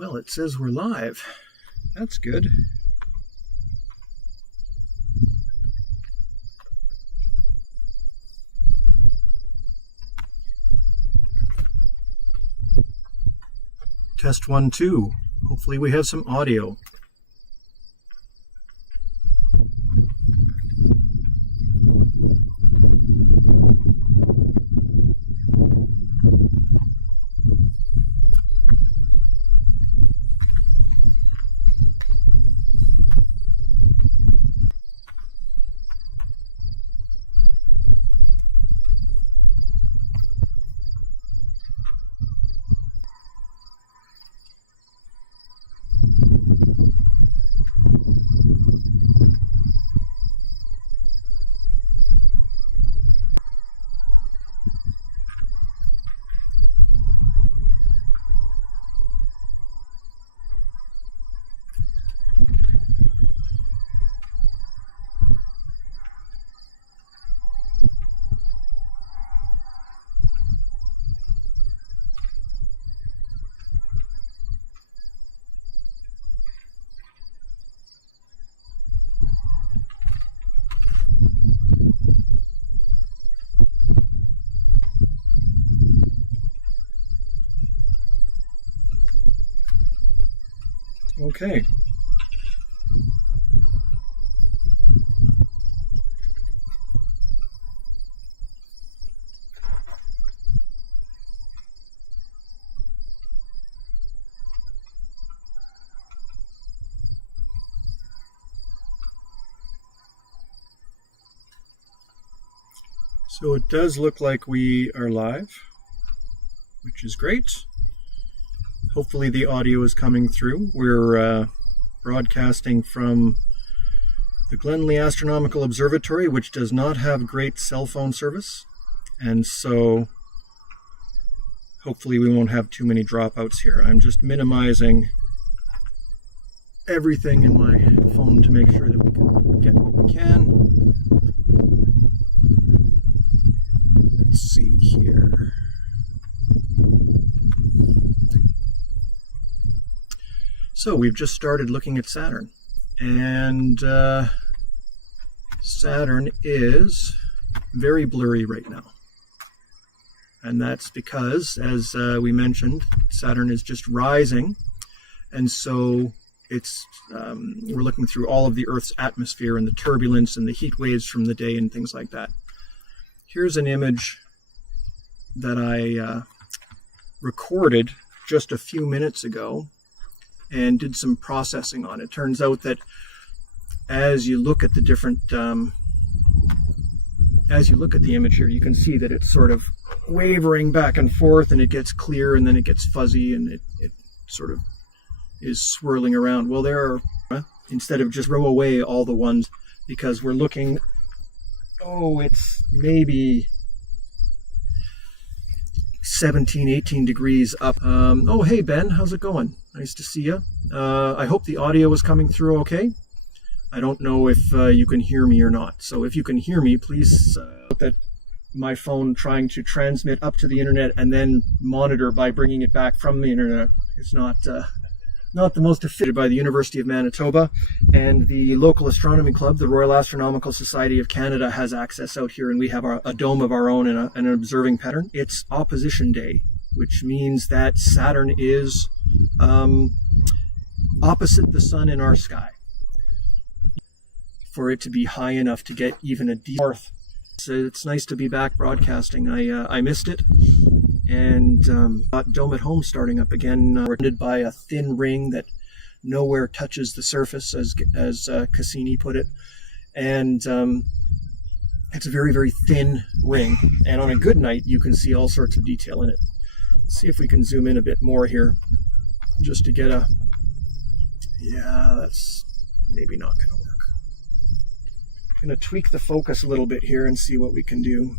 Well, it says we're live. That's good. Test 1, 2. Hopefully we have some audio. Okay. So it does look like we are live, which is great. Hopefully the audio is coming through. We're broadcasting from the Glenley Astronomical Observatory, which does not have great cell phone service. And so hopefully we won't have too many dropouts here. I'm just minimizing everything in my phone to make sure that we can get what we can. Let's see here. So we've just started looking at Saturn, and Saturn is very blurry right now. And that's because, as we mentioned, Saturn is just rising, and so it's we're looking through all of the Earth's atmosphere and the turbulence and the heat waves from the day and things like that. Here's an image that I recorded just a few minutes ago and did some processing on. It turns out that as you look at the different, as you look at the image here, you can see that it's sort of wavering back and forth, and it gets clear, and then it gets fuzzy, and it sort of is swirling around. Well, there are, instead of just throw away all the ones, because we're looking, it's maybe 17, 18 degrees up. Hey Ben, how's it going? Nice to see you. I hope the audio is coming through okay. I don't know if you can hear me or not. So if you can hear me, please note that my phone trying to transmit up to the internet and then monitor by bringing it back from the internet is not the most efficient. By the University of Manitoba, and the local astronomy club, the Royal Astronomical Society of Canada, has access out here, and we have a dome of our own and an observing pattern. It's opposition day, which means that Saturn is opposite the sun in our sky. For it to be high enough to get even a north. So it's nice to be back broadcasting. I missed it. And got Dome at Home starting up again, surrounded by a thin ring that nowhere touches the surface, as Cassini put it. And it's a very, very thin ring. And on a good night, you can see all sorts of detail in it. Let's see if we can zoom in a bit more here, just to get that's maybe not going to work. I'm going to tweak the focus a little bit here and see what we can do.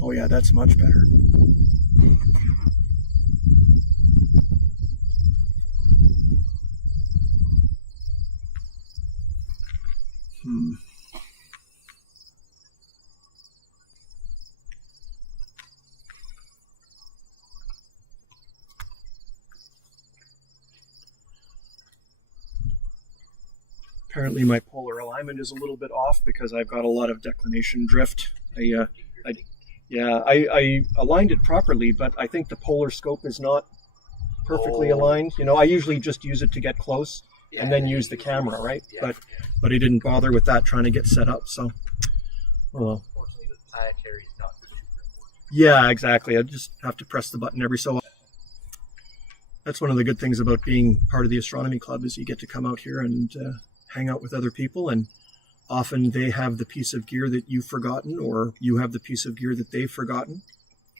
Oh yeah, that's much better. Apparently my polar alignment is a little bit off because I've got a lot of declination drift. I aligned it properly, but I think the polar scope is not perfectly aligned. You know, I usually just use it to get close and then use the camera, right? But I didn't bother with that trying to get set up, so well. Unfortunately, the planetary is not super important. Yeah, exactly. I just have to press the button every so often. That's one of the good things about being part of the astronomy club is you get to come out here and hang out with other people, and often they have the piece of gear that you've forgotten, or you have the piece of gear that they've forgotten.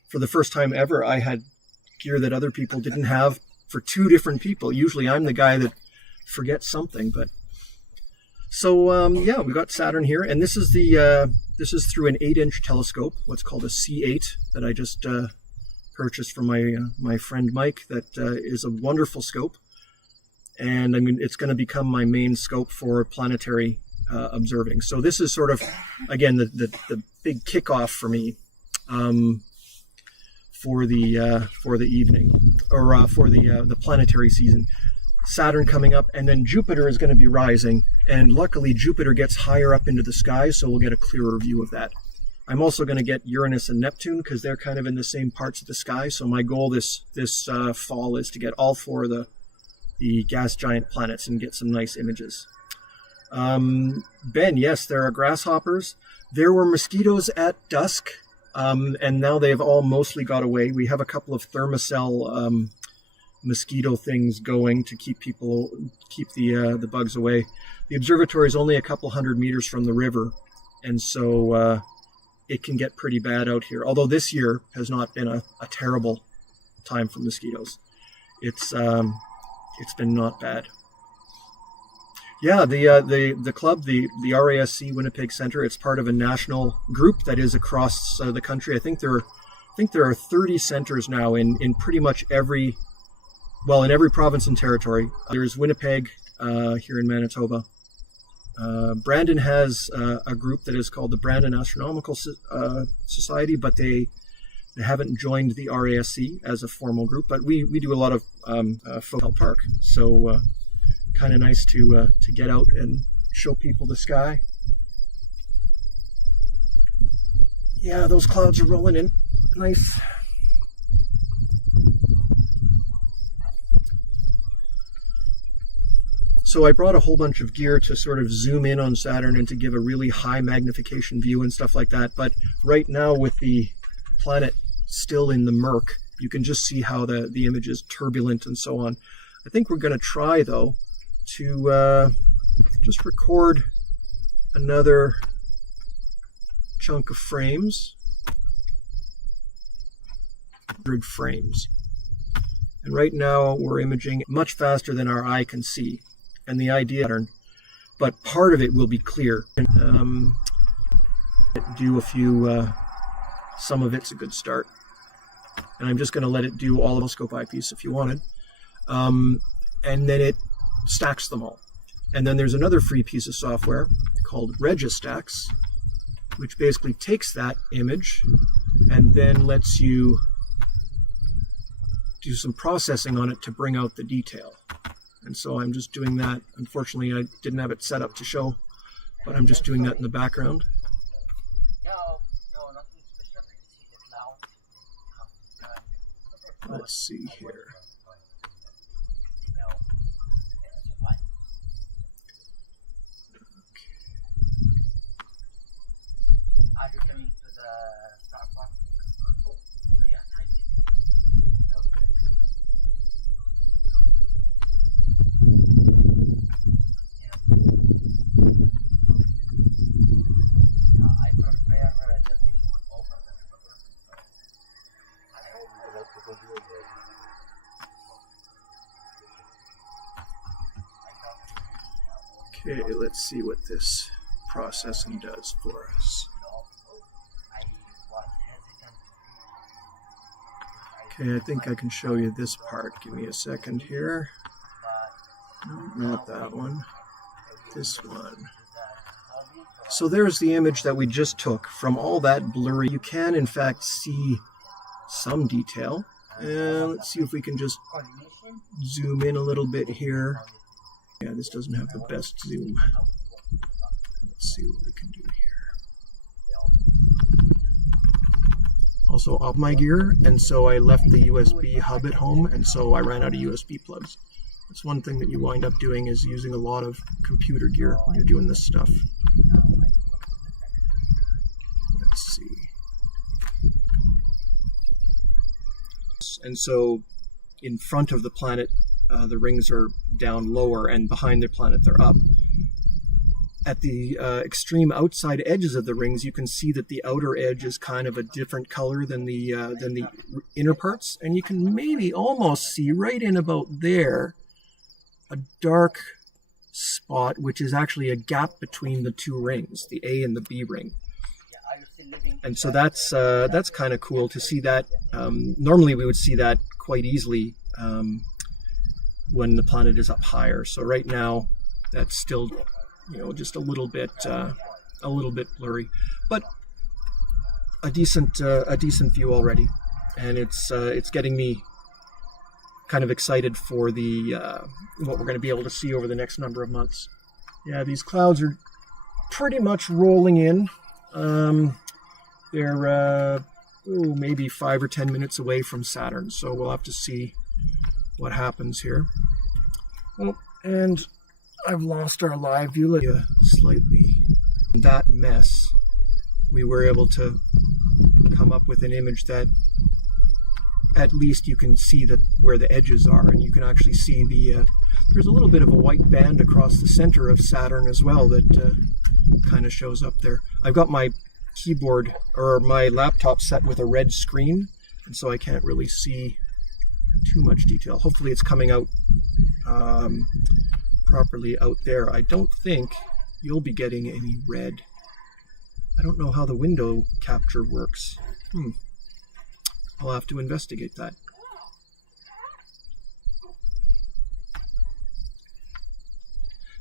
For the first time ever, I had gear that other people didn't have for two different people. Usually I'm the guy that forgets something, but so yeah, we got Saturn here, and this is through an 8-inch telescope, what's called a C8, that I just purchased from my friend Mike. That is a wonderful scope, and I mean it's going to become my main scope for planetary observing. So this is sort of, again, the big kickoff for me for the evening, or for the planetary season. Saturn coming up, and then Jupiter is going to be rising, and luckily Jupiter gets higher up into the sky, so we'll get a clearer view of that. I'm also going to get Uranus and Neptune because they're kind of in the same parts of the sky. So my goal this fall is to get all 4 of the gas giant planets and get some nice images. Ben, yes, there are grasshoppers. There were mosquitoes at dusk, and now they've all mostly got away. We have a couple of thermocell mosquito things going to keep the bugs away. The observatory is only a couple hundred meters from the river, and so it can get pretty bad out here. Although this year has not been a terrible time for mosquitoes. It's been not bad. Yeah, the club, the RASC Winnipeg Center, it's part of a national group that is across the country. I think there are 30 centers now in pretty much every province and territory. There's Winnipeg here in Manitoba. Brandon has a group that is called the Brandon Astronomical Society, but they haven't joined the RASC as a formal group. But we do a lot of Focal Park, so kind of nice to get out and show people the sky. Yeah, those clouds are rolling in. Nice. So I brought a whole bunch of gear to sort of zoom in on Saturn and to give a really high magnification view and stuff like that. But right now, with the planet still in the murk, you can just see how the image is turbulent and so on. I think we're going to try, though, to just record another chunk of frames. 100 frames. And right now we're imaging much faster than our eye can see. And the idea, but part of it will be clear. Do a few, some of it's a good start. And I'm just going to let it do all of the scope eyepiece if you wanted. And then it stacks them all. And then there's another free piece of software called Registax, which basically takes that image and then lets you do some processing on it to bring out the detail. And so I'm just doing that. Unfortunately, I didn't have it set up to show, but I'm just doing that in the background. Let's see here. Are you coming to the start party? Yeah, I did. I prefer the visual over the photography. Okay, let's see what this processing does for us. Okay, I think I can show you this part. Give me a second here. No, not that one. This one. So there's the image that we just took. From all that blurry, you can in fact see some detail. And let's see if we can just zoom in a little bit here. Yeah, this doesn't have the best zoom. Let's see what we can do here. Also off my gear, and so I left the USB hub at home, and so I ran out of USB plugs. That's one thing that you wind up doing, is using a lot of computer gear when you're doing this stuff. Let's see. And so in front of the planet, the rings are down lower, and behind the planet they're up. At the extreme outside edges of the rings, you can see that the outer edge is kind of a different color than the inner parts, and you can maybe almost see right in about there a dark spot, which is actually a gap between the two rings, the A and the B ring. And so that's kind of cool to see that. Normally we would see that quite easily when the planet is up higher. So right now that's still, just a little bit blurry, but a decent view already, and it's getting me kind of excited for the what we're going to be able to see over the next number of months. Yeah, these clouds are pretty much rolling in. They're maybe 5 or 10 minutes away from Saturn, so we'll have to see what happens here. Oh, and I've lost our live view slightly. In that mess, we were able to come up with an image that at least you can see where the edges are, and you can actually see there's a little bit of a white band across the center of Saturn as well that kind of shows up there. I've got my keyboard or my laptop set with a red screen, and so I can't really see too much detail. Hopefully it's coming out properly out there. I don't think you'll be getting any red. I don't know how the window capture works. I'll have to investigate that.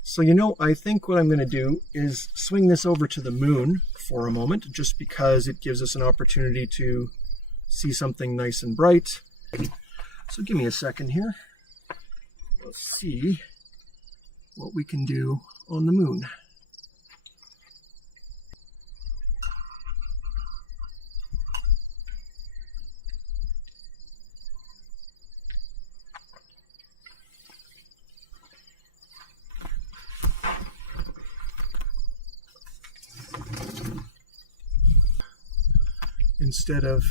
So I think what I'm going to do is swing this over to the moon for a moment, just because it gives us an opportunity to see something nice and bright. So give me a second here. Let's see what we can do on the moon. Instead of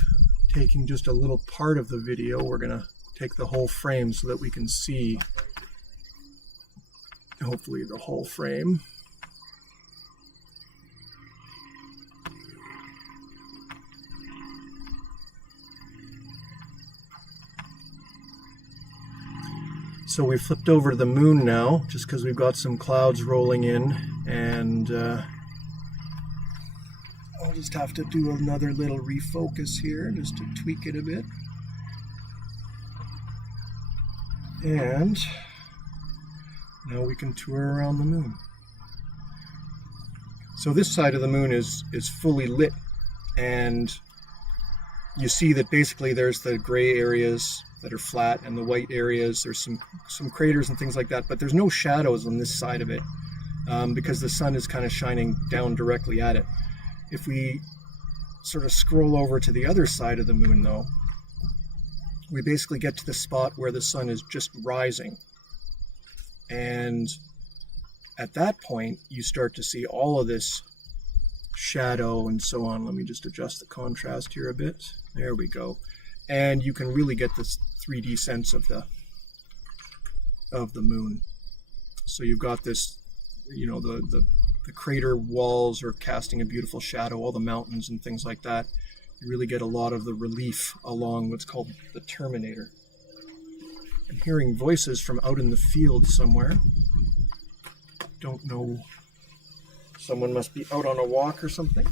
taking just a little part of the video, we're going to take the whole frame so that we can see, hopefully, the whole frame. So we flipped over to the moon now, just because we've got some clouds rolling in, and I'll just have to do another little refocus here just to tweak it a bit. And now we can tour around the moon. So this side of the moon is fully lit, and you see that basically there's the gray areas that are flat and the white areas. There's some craters and things like that, but there's no shadows on this side of it because the sun is kind of shining down directly at it. If we sort of scroll over to the other side of the moon, though, we basically get to the spot where the sun is just rising. And at that point, you start to see all of this shadow and so on. Let me just adjust the contrast here a bit. There we go. And you can really get this 3D sense of the moon. So you've got this, the crater walls are casting a beautiful shadow, all the mountains and things like that. You really get a lot of the relief along what's called the terminator. I'm hearing voices from out in the field somewhere. Don't know. Someone must be out on a walk or something.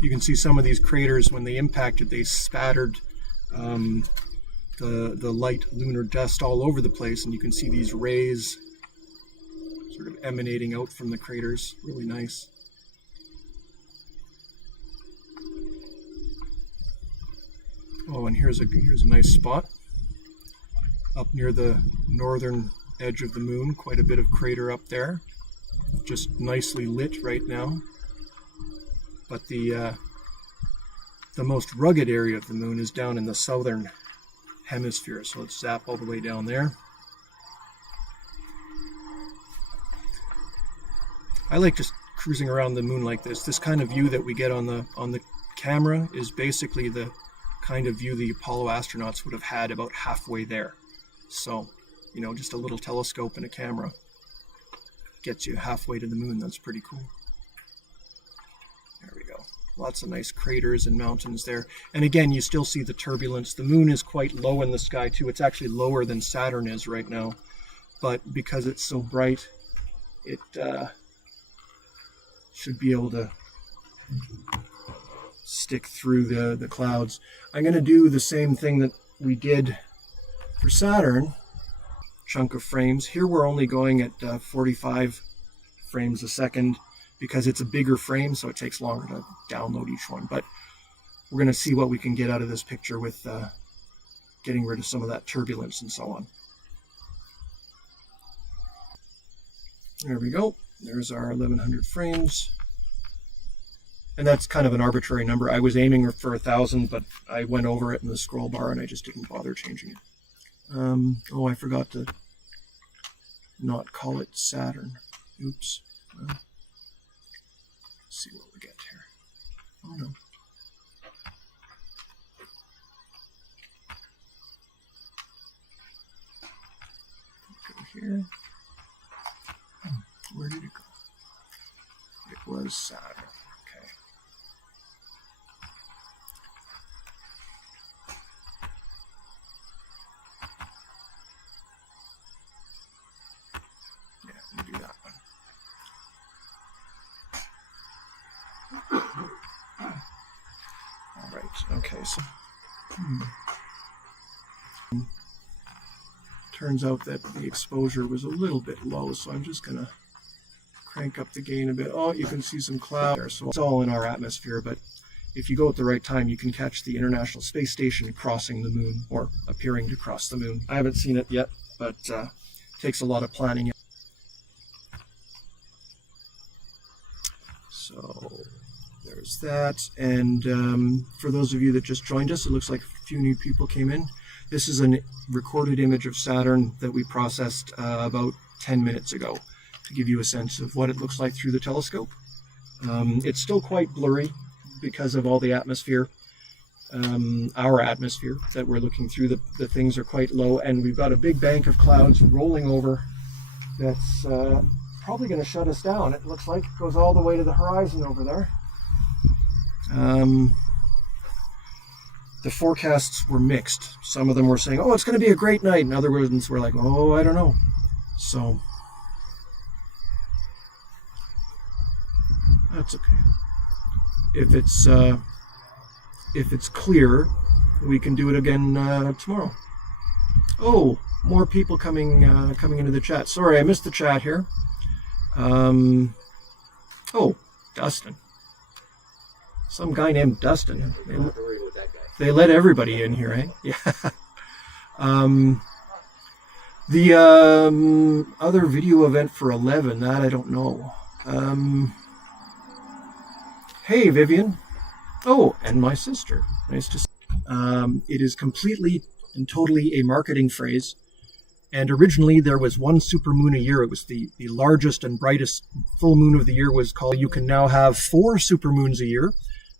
You can see some of these craters, when they impacted, they spattered the light lunar dust all over the place, and you can see these rays sort of emanating out from the craters. Really nice. Oh, and here's a nice spot. up near the northern edge of the moon. Quite a bit of crater up there. Just nicely lit right now. But the most rugged area of the moon is down in the southern hemisphere. So let's zap all the way down there. I like just cruising around the moon like this. This kind of view that we get on the camera is basically the kind of view the Apollo astronauts would have had about halfway there. So, you know, just a little telescope and a camera gets you halfway to the moon. That's pretty cool. There we go. Lots of nice craters and mountains there. And again, you still see the turbulence. The moon is quite low in the sky too. It's actually lower than Saturn is right now. But because it's so bright, it should be able to stick through the clouds. I'm going to do the same thing that we did for Saturn. Chunk of frames. Here we're only going at 45 frames a second because it's a bigger frame, so it takes longer to download each one. But we're going to see what we can get out of this picture with getting rid of some of that turbulence and so on. There we go. There's our 1100 frames. And that's kind of an arbitrary number. I was aiming for 1,000, but I went over it in the scroll bar and I just didn't bother changing it. Oh, I forgot to not call it Saturn. Oops. Well, let's see what we get here. Oh no. Go here. Where did it go? It was Saturn. Okay. Yeah, we'll do that one. All right. Okay. So. Turns out that the exposure was a little bit low, so I'm just gonna crank up the gain a bit. Oh, you can see some cloud there, so it's all in our atmosphere, but if you go at the right time, you can catch the International Space Station crossing the moon, or appearing to cross the moon. I haven't seen it yet, but it takes a lot of planning. So there's that, and for those of you that just joined us, it looks like a few new people came in. This is a recorded image of Saturn that we processed about 10 minutes ago, to give you a sense of what it looks like through the telescope. It's still quite blurry because of all the atmosphere, our atmosphere that we're looking through. The things are quite low, and we've got a big bank of clouds rolling over that's probably going to shut us down. It looks like it goes all the way to the horizon over there. The forecasts were mixed. Some of them were saying, oh, it's going to be a great night, and other ones were like, oh, I don't know. So that's okay. If it's clear, we can do it again tomorrow. Oh, more people coming into the chat. Sorry, I missed the chat here. Oh, Dustin. Some guy named Dustin. They let everybody in here, eh? Yeah. The other video event for 11, that I don't know. Hey, Vivian. Oh, and my sister. Nice to see you. It is completely and totally a marketing phrase. And originally there was one supermoon a year. It was the largest and brightest full moon of the year was called. You can now have 4 supermoons a year.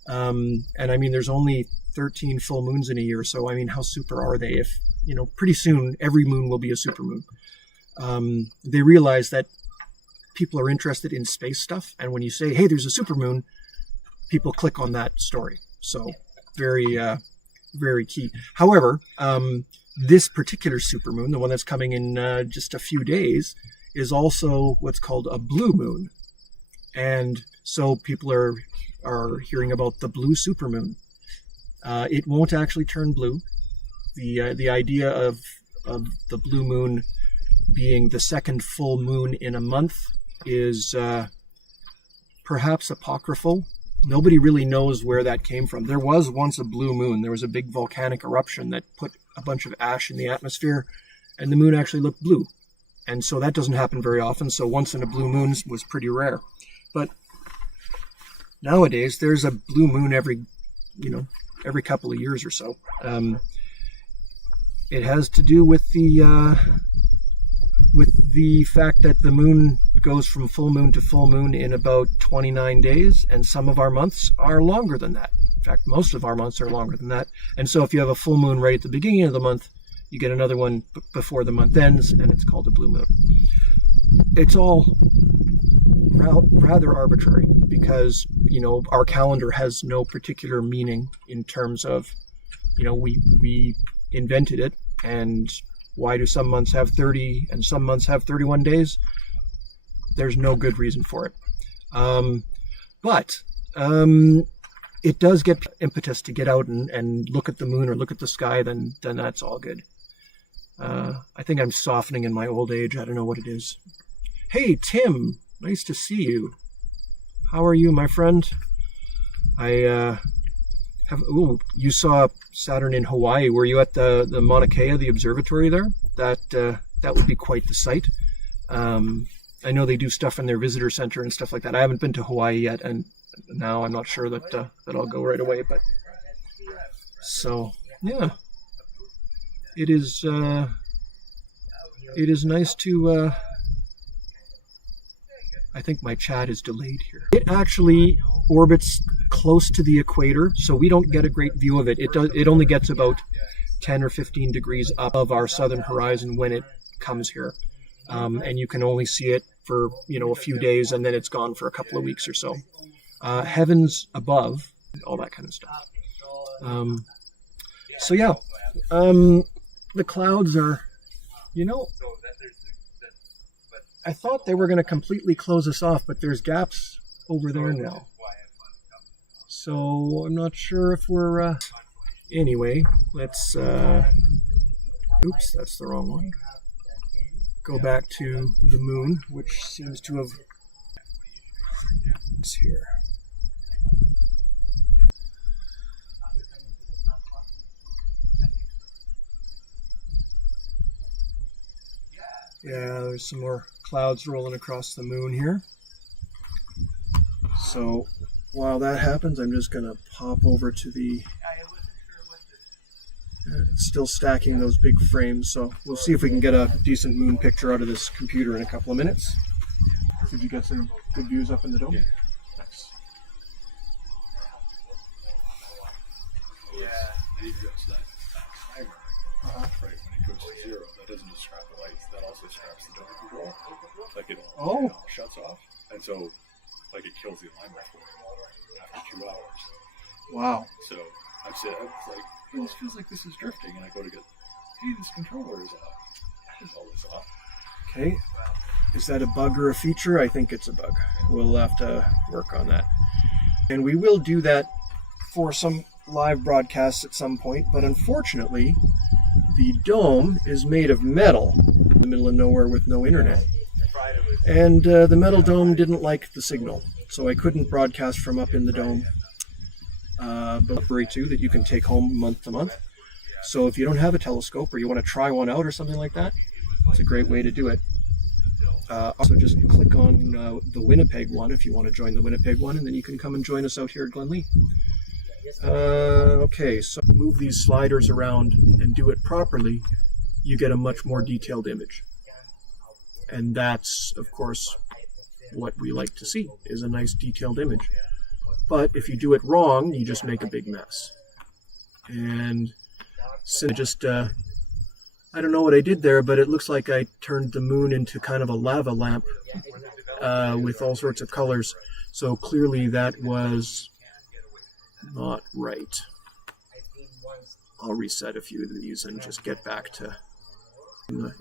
And I mean, there's only 13 full moons in a year. So, I mean, how super are they? If, you know, pretty soon every moon will be a supermoon. They realize that people are interested in space stuff. And when you say, hey, there's a supermoon, people click on that story. So very, very key. However, this particular supermoon, the one that's coming in just a few days, is also what's called a blue moon. And so people are hearing about the blue supermoon. It won't actually turn blue. The idea of the blue moon being the second full moon in a month is perhaps apocryphal. Nobody really knows where that came from. There was once a blue moon. There was a big volcanic eruption that put a bunch of ash in the atmosphere, and the moon actually looked blue. And so that doesn't happen very often. So once in a blue moon was pretty rare. But nowadays, there's a blue moon every couple of years or so. It has to do with the fact that the moon goes from full moon to full moon in about 29 days, and some of our months are longer than that. In fact, most of our months are longer than that. And so if you have a full moon right at the beginning of the month, you get another one before the month ends, and it's called a blue moon. It's all rather arbitrary because, our calendar has no particular meaning in terms of, we invented it, and why do some months have 30 and some months have 31 days? There's no good reason for it. But it does get impetus to get out and look at the moon or look at the sky, then that's all good. I think I'm softening in my old age. I don't know what it is. Hey, Tim, nice to see you. How are you, my friend? You saw Saturn in Hawaii. Were you at the Mauna Kea, the observatory there? That would be quite the sight. I know they do stuff in their visitor center and stuff like that. I haven't been to Hawaii yet, and now I'm not sure that I'll go right away. But so yeah, it is nice to. I think my chat is delayed here. It actually orbits close to the equator, so we don't get a great view of it. It only gets about 10 or 15 degrees above our southern horizon when it comes here. And you can only see it for, a few days, and then it's gone for a couple of weeks or so. Heavens above, all that kind of stuff. So yeah, the clouds are, I thought they were going to completely close us off, but there's gaps over there now. So I'm not sure if we're... Anyway, let's... Oops, that's the wrong one. Go back to the moon, which seems to have... It's here. Yeah, there's some more clouds rolling across the moon here. So while that happens, I'm just going to pop over to the... It's still stacking those big frames, so we'll see if we can get a decent moon picture out of this computer in a couple of minutes. Did you get some good views up in the dome? Yeah. Nice. Yeah. It goes that timer, right when it goes to 0. That doesn't just scrap the lights, that also scraps the dome control. Like it all shuts off, and so it kills the alignment for it after 2 hours. Wow. So I said, hey, this feels like this is drifting, and I go to get, hey, this controller is off. Is all this off? Okay. Is that a bug or a feature? I think it's a bug. We'll have to work on that. And we will do that for some live broadcasts at some point, but unfortunately, the dome is made of metal in the middle of nowhere with no internet. And the metal dome didn't like the signal, so I couldn't broadcast from up in the dome. But too, that you can take home month to month. So if you don't have a telescope or you want to try one out or something like that, it's a great way to do it. Also, just click on the Winnipeg one if you want to join the Winnipeg one, and then you can come and join us out here at Glenlee. Okay, so move these sliders around and do it properly, you get a much more detailed image. And that's, of course, what we like to see, is a nice detailed image. But if you do it wrong, you just make a big mess. And so I don't know what I did there, but it looks like I turned the moon into kind of a lava lamp with all sorts of colors. So clearly that was not right. I'll reset a few of these and just get back to in the